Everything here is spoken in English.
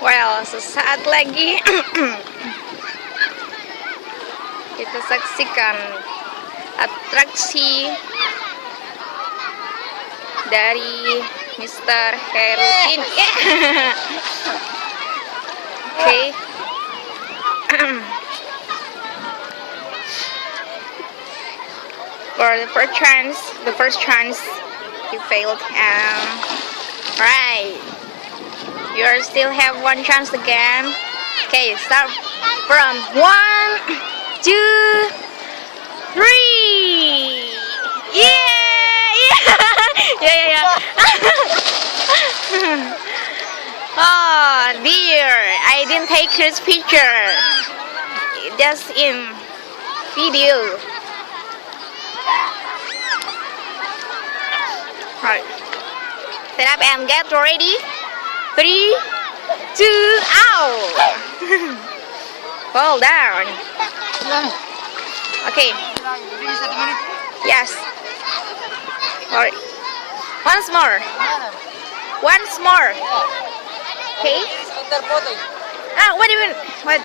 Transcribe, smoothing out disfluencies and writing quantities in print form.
Well, sesaat lagi kita saksikan atraksi dari Mr. Herudin. Okay. For the first chance, you failed. Right. You still have one chance again. Okay, start from 1, 2, 3. Yeah. Oh dear, I didn't take his picture. Just in video. Right. Set up and get ready. 3, 2, out. Fall down. Okay. Yes. Alright. Once more. Okay. What do you mean? What?